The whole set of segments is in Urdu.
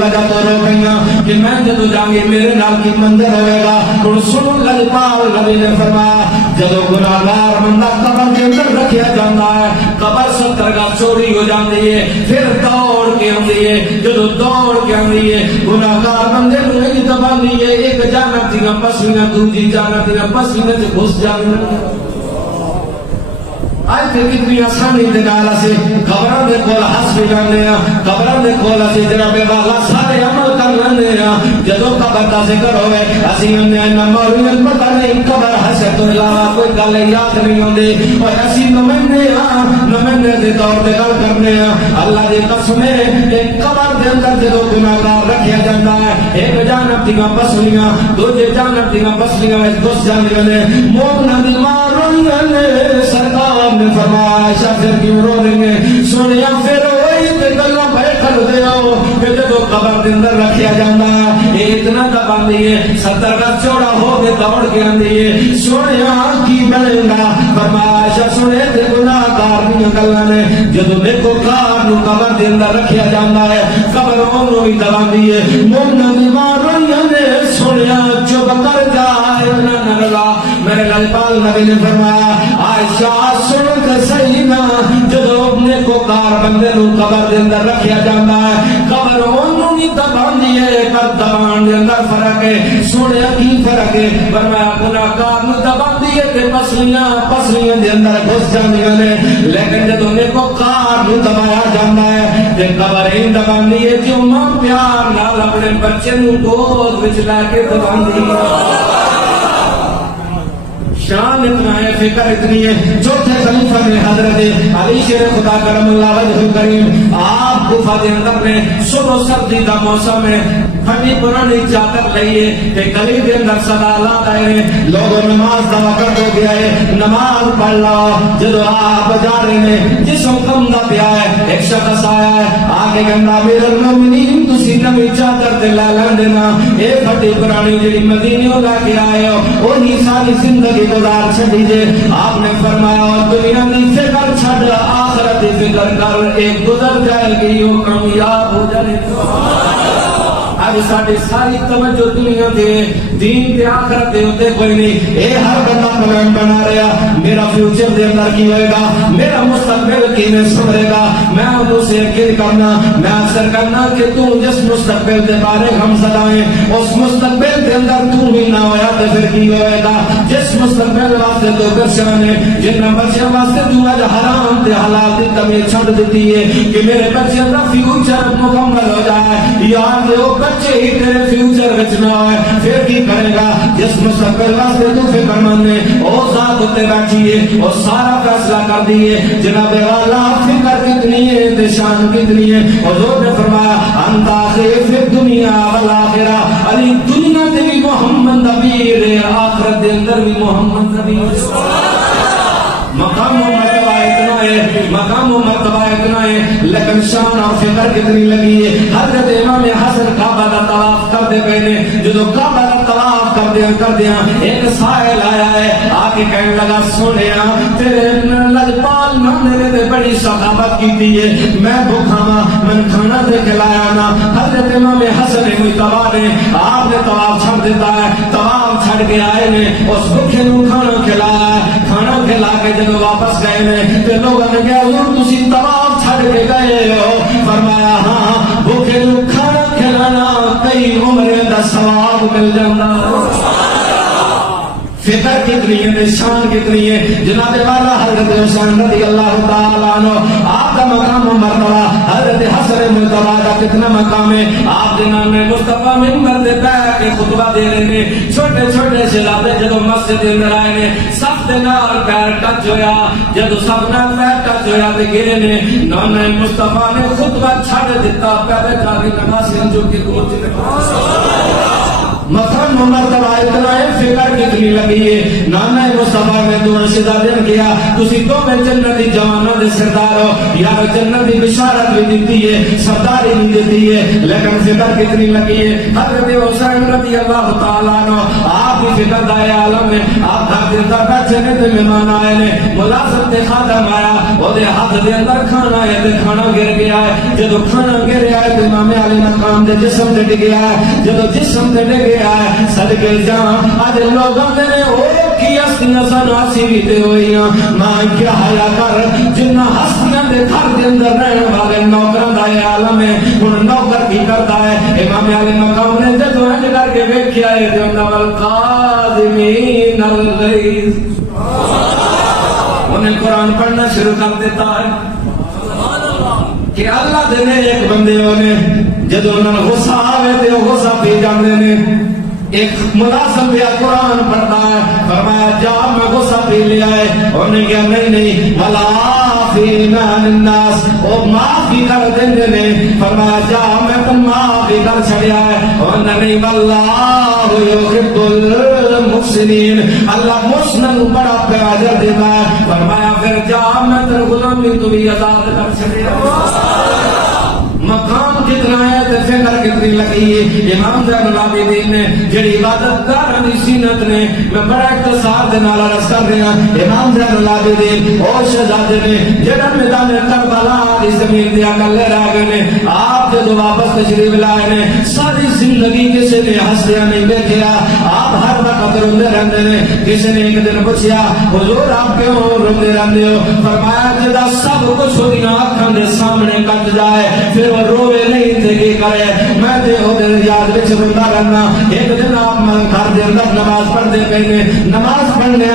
وجہ تو رو گئیاں کہ میں جدو جانگی میرے نال کی منظر ہوئے گا. اور سنو لجپال نبی نے فرمایا جدو گناہگار بندہ قبر کے اندر رکھیا جاتا ہے قبر 70 گز چوڑی ہو جاتی ہے پھر دوڑ کے آتی ہے. جدو دوڑ کے آتی ہے گناہگار بندے کو نہیں دبانی ہے ایک جانب دیاں پسلیاں دوسری جانب دیاں پسلیاں سے گھس جاتی. آج تے کتنی آسانی دے نال اسی خبراں دے کول ہس بھی جاندے ہاں خبراں دے کول اسی جناب والا سارے عمل کر لیندے ہاں. جدوں قبر دا ذکر ہوئے اسی اندے نہ مولوی پتہ نہیں قبر ہسے تو علاوہ کوئی گل یاد نہیں ہوندی. اور اسی نمائندے ہاں نمائندے دے طور تے گل کرنے ہاں. اللہ دی قسم ہے ایک قبر دے اندر جدوں گناہگار رکھیا جاندا ہے ایک جانب دیاں پسلیاں دوسری جانب دیاں پسلیاں وچ گھس جاندیاں نے. مومناں دی ماں روندیاں نے سرکار نے فرمایا شافر کیوں رو رہے ہیں سنیا پھر وہی تے گلاں بیٹھ دے آؤ کہ جدوں قبر دے اندر رکھیا جاندا ہے اتنا دباندی ہے 70 گز چوڑا ہو کے دوڑ کے آندی ہے سنیا کی بنے گا. فرمایا شاہ سنے تے گناہگار دیاں گلاں نے جدوں دیکھو کار نو قبر دے اندر رکھیا جاندا ہے قبر اونوں ہی دباندی ہے. مومناں دی ماں رویاں نے سنیا چپ کر جا اتنا نہ رلا. میرے لجپال نبی نے فرمایا عائشہ سن کے صحیح نہ جدو اپنے کو کار بندے نو قبر دے اندر رکھیا جاتا ہے قبر اونوں نہیں دباندی ہے پر دبان دے اندر فرق ہے. سنیا کی فرق ہے فرمایا گناہگار نو دباندی ہے تے پسلیاں دے اندر گھس جاندیاں نے لیکن جدو نیکو کار نو دبایا جاتا ہے تے قبر ہی دباندی ہے جو ماں پیار نال اپنے بچے نو گود وچ لے کے دباندی ہے. شان اتنا ہے فکر اتنی ہے. چوتھے خلیفہ میں حضرت علی شیر خدا کرم اللہ وجہ کریم آپ گفا دے اندر نے صبح سردی دا موسم ہے پھٹی پرانی چادر لئیے تے گلی دے اندر صدا لا دائے لوگوں نماز دا وقت ہو گیا ہے نماز پڑھ لاؤ. جدو آپ جا رہے ہیں جس حکم دا پیا ہے ایک شخص آیا ہے آگے گندا امیر المومنین تسی نمی چادر تے لے لیندینا اے پھٹی پرانی جڑی مدینیوں لا کے آئے ہو وہی ساری زندگی گزار چھڑی جے. آپ نے فرمایا دنیا دی فکر چھڑ آخرت دی فکر کر ایک گزر جائے گی وہ کامیاب ہو جائے. اب ساری ساری توجہ دنیا دے دین تے آخرت دے اوتے کوئی نہیں. اے ہر بندہ پلان بنا رہا میرا فیوچر دے اندر کی ہوئے گا میرا مستقبل کی میں سمرے گا. میں انہوں سے اکیل کرنا میں اکثر کرنا کہ تو جس مستقبل دے بارے ہم صدائیں اس مستقبل دے اندر تو ہی نہ ہویا تو پھر کی ہوئے گا. جس مستقبل واسطے تو برشان ہے جنہ بچے واسطے تو آج حرام تے حلال دی کمی چھڑ دیتی ہے کہ میرے بچے کا فیوچر مکمل ہو جائے. یاد ہے وہ بچے ہی تیرے فیوچر بچنا ہے پھر کی کرے گا. جس مستقبل واسطے تو فکر مند ہے وہ ذات ہوتے بیٹھی ہے اور سارا فیصلہ کر دیے. جناب والا فکر کتنی ہے نشان کتنی ہے. حضور نے فرمایا انتا خیف دنیا والآخرہ علی دنیا دے بھی محمد نبی ہے آخرت دے اندر بھی محمد نبی. مقام و مرتبہ اتنا ہے مقام و مرتبہ اتنا ہے لیکن شان اور فکر کتنی لگی ہے. حضرت امام حسن کعبہ کا طواف کرتے پہنے جدو کعبہ کا طواف کر دیا ایک سائل آیا ہے آ کے کہنے لگا سونیا تیرے لجپال میرے نے بڑی سخاوت کی ہے میں بھوکا میں کھانا دے کھلایا نا. حضرت امام حسن مجتبی نے آپ نے طواف چھڑ دیتا ہے طواف چھڑ کے آئے نے اس بھوکے نو کھانا کھلایا کھانا کھلا کے جب واپس گئے نے تو لوگوں نے کہا حضور تسی طواف چھڑ کے گئے ہو. فرمایا ہاں بھوکے نو کھانا کھلانا کئی عمر دا ثواب مل جاتا. فکر کتنی ہے شان کتنی ہے. جناب والا حضرت حسین رضی اللہ تعالیٰ عنہ آپ کا مقام و مرتبہ حضرت حسن مجتبی کا کتنا مقام ہے. آپ جناب میں مصطفیٰ منبر دے بیٹھ کے خطبہ دے رہے ہیں چھوٹے چھوٹے شہزادے جدو مسجد کے اندر آئے نے سب دے نال پیر ٹچ ہویا جدو سب نال پیر ٹچ ہویا تے گرے نے نانا مصطفیٰ نے خطبہ چھڑ دیتا پہلے جا کے نماز جو کے گوچ نے مقام و مرتبہ اتنا ہے فکر کتنی لگی ہے. نانا مصطفیٰ نے دو شہزادے نے کیا تسی تو میں جنتی جوانوں دے سردار ہو یار جنتی بشارت بھی دیتی ہے سرداری بھی دیتی ہے لیکن فکر کتنی لگی ہے. حضرت حسین رضی اللہ تعالیٰ عنہ آپ آپ ہی فکر دائے عالم میں آپ گھر دے اندر بیٹھے نے تے مہمان آئے نے ملازم تے خادم آیا او دے ہاتھ دے اندر کھانا ہے تے کھانا گر گیا ہے جدو کھانا گریا ہے تے امام علی مقام دے جسم تے ڈگیا ہے جدو جسم تے ڈگیا ہے صدقے جان اج لوگاں دے نے او کی ہستیاں سن اسی بھی تے ہوئیاں ماں کیا حیا کر جنہ ہستیاں دے گھر دے اندر رہن والے نوکراں دا عالم ہے ہن نوکر کی کرتا ہے امام علی مقام نے جدو انج کر کے ویکھیا ہے تے انہاں ول قاذمین الغیظ انہیں قرآن پڑھنا شروع کر دیتا ہے کہ اللہ دے نے ایک بندے ہونے جدو انہوں نے غصہ آوے تے وہ غصہ پی جاندے نے ایک ملازم بھی قرآن پڑھتا ہے فرمایا جا میں غصہ پی لیا ہے انہوں نے کہا نہیں والعافین عن الناس وہ معافی کر دیندے نے فرمایا جا میں تو معافی کر چھڑیا ہے انہوں نے نہیں واللہ یحب المحسنین اللہ محسن بڑا پیار دیتا ہے فرمایا پھر جا میں تیرے غلامی تو بھی آزاد کر چھڑیا مقام کتنا ہے تے فکر کتنی لگی ہے امام زین العابدین نے جڑی عبادت گاراں دی سینت نے میں بڑا اختصار دے نال عرض کر رہا امام زین العابدین او شہزادے نے جڑا میدان کربلا دی زمین تے اکلے رہ گئے نے آپ جدوں واپس تشریف لائے نے ساری زندگی کسی نے ہسدیا نہیں دیکھا آپ ہر وقت روندے رہندے نے کسی نے ایک دن پوچھیا حضور آپ کیوں روندے رہندے ہو فرمایا جدا سب کچھ اودیاں اکھاں دے سامنے کٹ جائے پھر روے نہیں تھے کہ کرے میں تے او دے یاد وچ روندا رہنا ایک دن آپ گھر دے اندر نماز پڑھدے پے نے نماز پڑھنے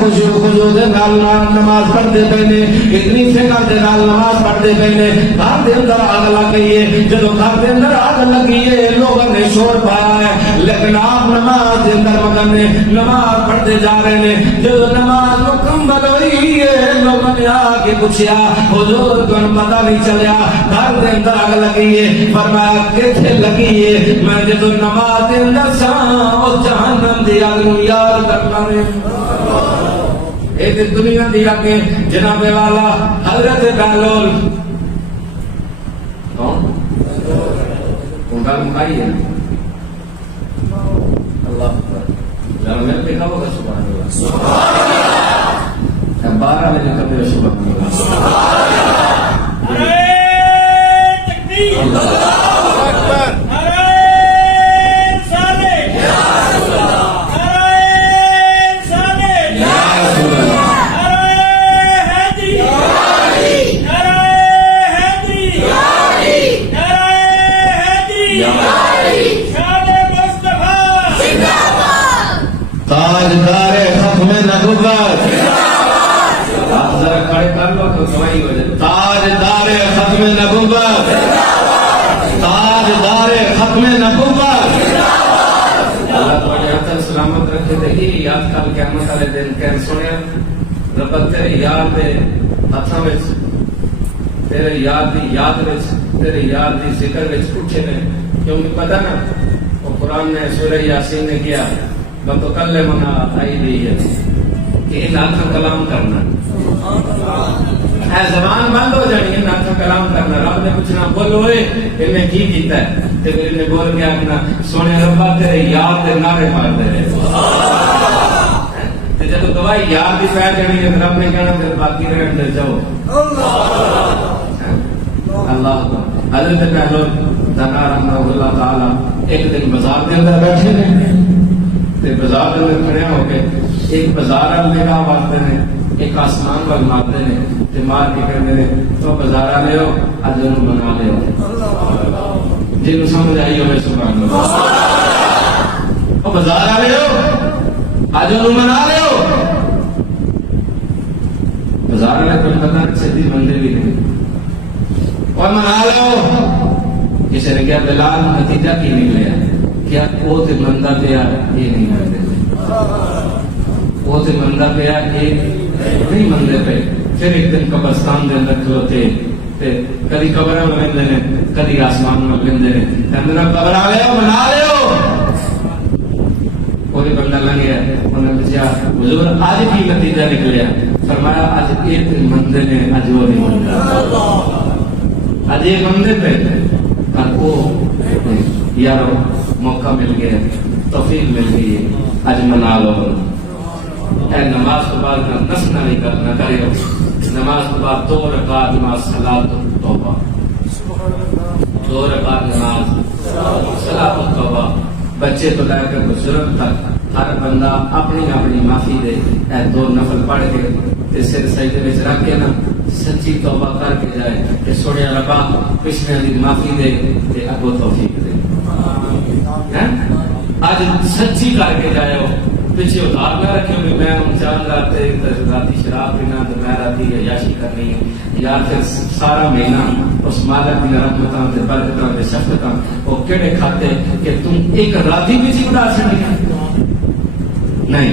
خشوع دے نال نماز پڑھدے پے نے اتنی فکر دے نال نماز پڑھدے پے نے گھر دے اندر آگ لگ گئی ہے جدوں گھر دے اندر آگ لگی ہے لوگوں نے شور پایا ہے لیکن آپ نماز دے اندر مگن نے نماز پڑھدے جا رہے نے جدوں نماز مکمل ہوئی ہے لوگوں نے آ کے پوچھیا حضور تمہیں پتہ نہیں چلیا گھر دے اندر آگ لگی ہے فرمایا کتھے لگی ہے میں جدو نماز دے اندر سا اس جہنم دی آگ نوں یاد کرنا نے ایک دنیا دی آگ جناب والا حضرت بہلول کون گل مکائی ہے اللہ ذرا میرے پہ کہو گا سبحان اللہ سبحان اللہ 12 بجے کبھی سبحان اللہ سبحان اللہ اللہ اکبر نعرہ صالح یا رسول اللہ نعرہ صالح یا رسول اللہ نعرہ حیدری یا علی نعرہ حیدری یا علی نعرہ حیدری یا علی شان مصطفی زندہ باد تاجدار ختم نبوت زندہ باد آپ ذرا کھڑے کر لو تو گواہی ہو جائے تاجدار ختم نبوت تاجدار ختم نبوت اللہ تمہارے ہاتھ سلامت رکھے تے یہ یاد کر قیامت والے دن کہن سنیا رب تیرے یار دے ہاتھاں وچ تیرے یار دی یاد وچ تیرے یار دی ذکر وچ اٹھے نے کیونکہ پتہ نا وہ قرآن نے سورہ یاسین نے کیا بتکلمنا ایدی ہے کہ ان ہاتھوں کلام کرنا اے زبان بند ہو جانی ان ہاتھوں کلام کرنا رب نے پوچھنا بولو اے انہیں کی کیتا ہے تے پھر انہیں بول کے اپنا سونے ربا تیرے یار دے نعرے مارتے رہے تے جب گواہی یار دی پہ جانی ہے رب نے کہنا پھر باقی رہن دے جاؤ اللہ حضرت بہلول ذکر اللہ تعالی ایک دن بازار دے اندر بیٹھے نے تے بازار دے اندر کھڑے ہو کے ایک بازار والے کا واسطے نے ایک آسمان وال مارتے نے تے مار کے کہندے نے تو بازار والے ہو اج نوں بنا لے جن سمجھ آئی ہوے سبحان اللہ او بازار والے ہو اج نوں بنا لے بازار والے کو پتہ سیدھی بندے بھی نہیں اور منا لو کسی نے کہا بلال نتیجہ کی نکلیا کیا وہ تے بندہ پیا یہ نہیں کرتے وہ تے بندہ پیا یہ نہیں مندے پہ پھر ایک دن قبرستان دے اندر کھلوتے تے کدی قبر میں لندے نے کدی آسمان میں لندے نے کہندے نا قبر آ لے بنا لے کوئی بندہ لنگ گیا انہوں نے پوچھا حضور آج کی نتیجہ نکلیا فرمایا آج ایک مندے نے اج وہ نہیں مندا آج ایک مندے پہ پر وہ یارو موقع مل گیا توفیق مل گئی ہے، اج منا لو۔ اے نماز تو بعد نفس نہ کرے، نماز تو بعد 2 رکعت نماز صلاۃ توبہ، 2 رکعت نماز صلاۃ توبہ، بچے تو لے کر بزرگ تک ہر بندہ اپنی اپنی معافی دے، اے 2 نفل پڑھ کے تے سر سجدے وچ رکھ کے نا سچی توبہ کر کے جائے کہ سونے ربا پچھلے دی معافی دے تے اگوں توفیق دے۔ اج سچی کر کے جائے، پیچھے ادھار نہ رکھے بھی میں چاند راتے راتی شراب پینا تو میں راتی عیاشی کرنی ہے، یا پھر سارا مہینہ اس مالک دی رحمتاں تے برکتاں تے شفقتاں وہ کیڑے کھاتے کہ تم ایک راتی وچ ہی اڑا چھڑنی ہے؟ نہیں،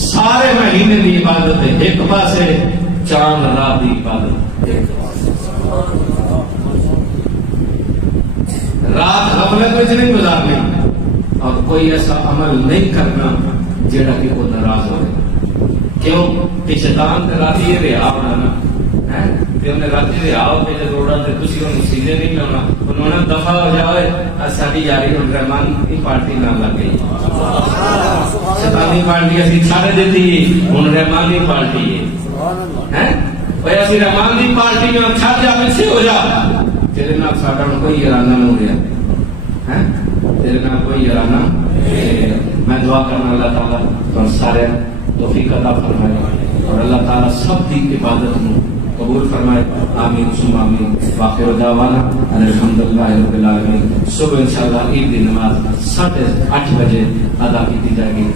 سارے مہینے دی عبادت ہے ایک پاسے، چاند رات دی عبادت ایک پاسے۔ رات غفلت وچ نہیں گزارنی اور کوئی ایسا عمل نہیں کرنا جیڑا کہ وہ ناراض ہوئے۔ کیوں کہ شیطان تے راتی یہ رہا ہونا نا، تے انہیں راتی رہا ہو کے جب روڑا تے تسی انہوں سیدھے نہیں لانا، انہوں نے دفعہ ہو جائے ساری یاری ان رحمان کی پارٹی نہ لگ گئی، شیطانی پارٹی اسی چھاڑے دیتی ان رحمان کی پارٹی ہے، وہ اسی رحمان کی پارٹی میں چھاڑ جا پیچھے ہو جا، تیرے نال ساڈا کوئی ارادہ نہ ہو گیا، تیرے نال کوئی ارادہ۔ میں دعا کرنا اللہ تعالیٰ تو سارے توفیق عطا فرمائے اور اللہ تعالیٰ سب کی عبادت کو قبول فرمائے، آمین ثم آمین۔ وآخر دعوانا ان الحمدللہ رب العالمین۔ صبح انشاءاللہ عید کی نماز 8:30 بجے ادا کی جائے گی۔